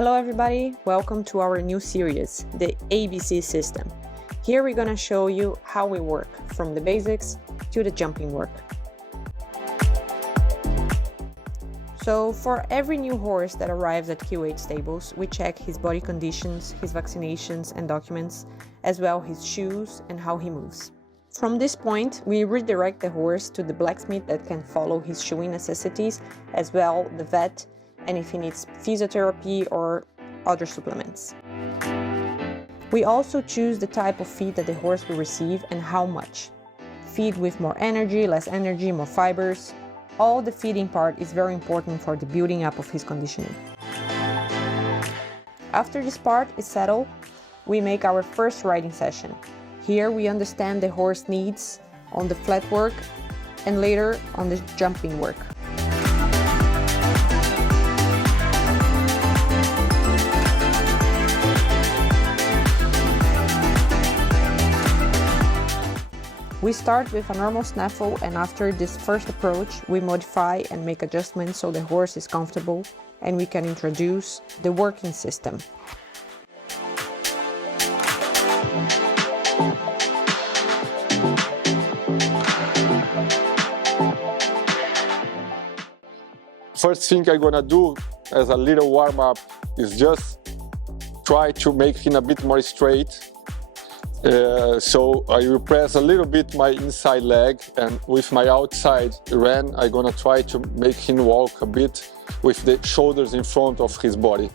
Hello everybody, welcome to our new series, the ABC system. Here we're gonna show you how we work, from the basics to the jumping work. So for every new horse that arrives at QH stables, we check his body conditions, his vaccinations and documents, as well his shoes and how he moves. From this point, we redirect the horse to the blacksmith that can follow his shoeing necessities, as well the vet, and if he needs physiotherapy or other supplements. We also choose the type of feed that the horse will receive and how much. Feed with more energy, less energy, more fibers. All the feeding part is very important for the building up of his conditioning. After this part is settled, we make our first riding session. Here we understand the horse needs on the flat work and later on the jumping work. We start with a normal snaffle, and after this first approach, we modify and make adjustments so the horse is comfortable and we can introduce the working system. First thing I'm gonna do as a little warm-up is just try to make him a bit more straight. So I will press a little bit my inside leg, and with my outside rein I'm gonna try to make him walk a bit with the shoulders in front of his body.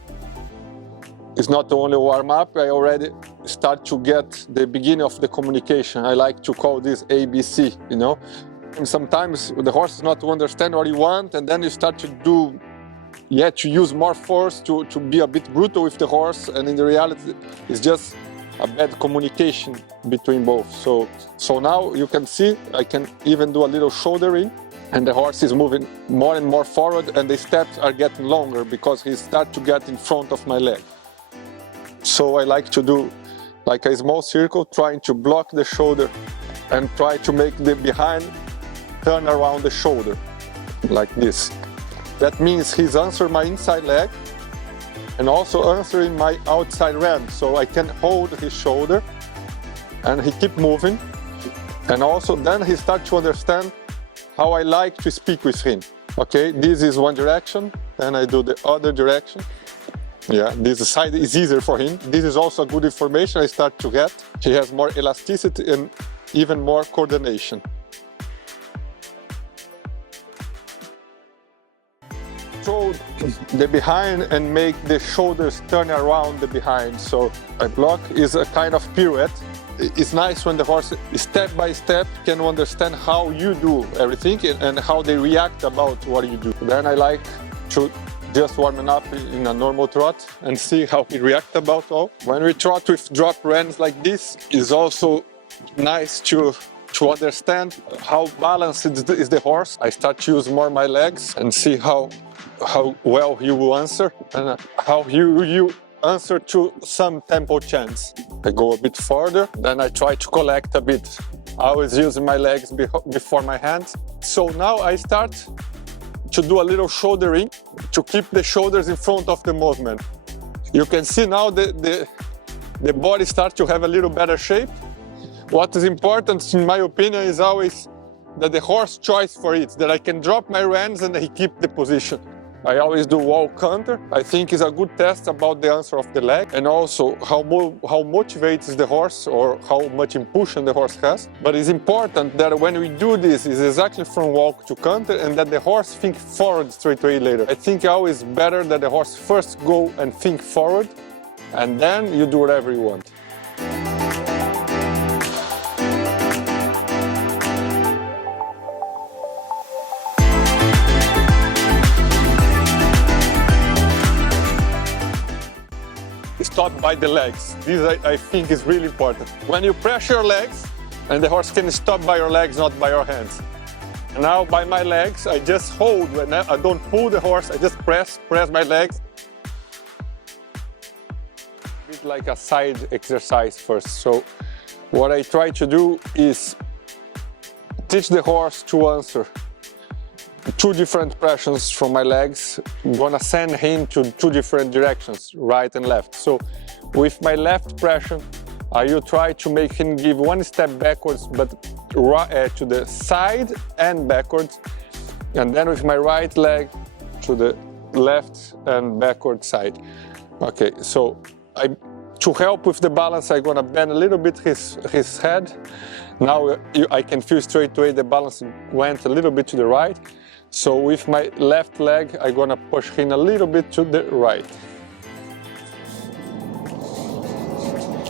It's not only warm-up, I already start to get the beginning of the communication. I like to call this ABC, you know. And sometimes the horse does not understand what you want, and then you start to do, to use more force to be a bit brutal with the horse, and in the reality it's just a bad communication between both. So now you can see I can even do a little shouldering, and the horse is moving more and more forward, and the steps are getting longer because he starts to get in front of my leg. So I like to do like a small circle, trying to block the shoulder and try to make the behind turn around the shoulder, like this. That means he's answering my inside leg and also answering my outside rein, so I can hold his shoulder and he keep moving. And also then he starts to understand how I like to speak with him. Okay, this is one direction, then I do the other direction. Yeah, this side is easier for him. This is also good information I start to get. He has more elasticity and even more coordination. Throw the behind and make the shoulders turn around the behind. So a block is a kind of pirouette. It's nice when the horse step by step can understand how you do everything and how they react about what you do. Then I like to just warm up in a normal trot and see how he reacts about all. When we trot with drop reins like this, it's also nice to understand how balanced is the horse. I start to use more my legs and see how well he will answer and how you answer to some tempo chants. I go a bit further, then I try to collect a bit. I always use my legs before my hands. So now I start to do a little shouldering to keep the shoulders in front of the movement. You can see now the body starts to have a little better shape. What is important, in my opinion, is always that the horse choice for it, that I can drop my reins and he keep the position. I always do walk counter. I think it's a good test about the answer of the leg and also how motivates the horse or how much impulsion the horse has. But it's important that when we do this, it's exactly from walk to counter and that the horse think forward straight away later. I think always better that the horse first go and think forward and then you do whatever you want. Stop by the legs. This I think is really important. When you press your legs, and the horse can stop by your legs, not by your hands. And now by my legs, I just hold. When I don't pull the horse, I just press my legs. A bit like a side exercise first. So what I try to do is teach the horse to answer two different pressures from my legs. I'm gonna send him to two different directions, right and left. So with my left pressure, I will try to make him give one step backwards, but to the side and backwards. And then with my right leg to the left and backward side. Okay, so to help with the balance, I'm gonna bend a little bit his head. Now I can feel straight away the balance went a little bit to the right. So with my left leg, I'm gonna push him a little bit to the right.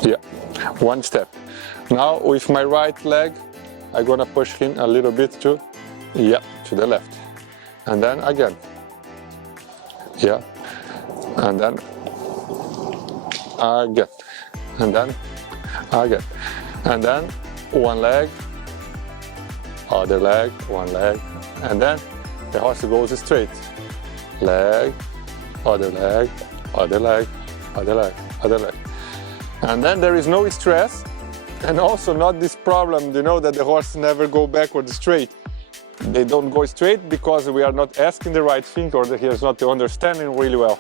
Yeah, one step. Now with my right leg, I'm gonna push him a little bit to the left. And then again. Yeah, and then again, and then again, and then one leg, other leg, one leg, and then the horse goes straight. Leg, other leg, other leg, other leg, other leg. And then there is no stress, and also not this problem, you know, that the horse never go backward straight. They don't go straight because we are not asking the right thing, or he is not understanding really well.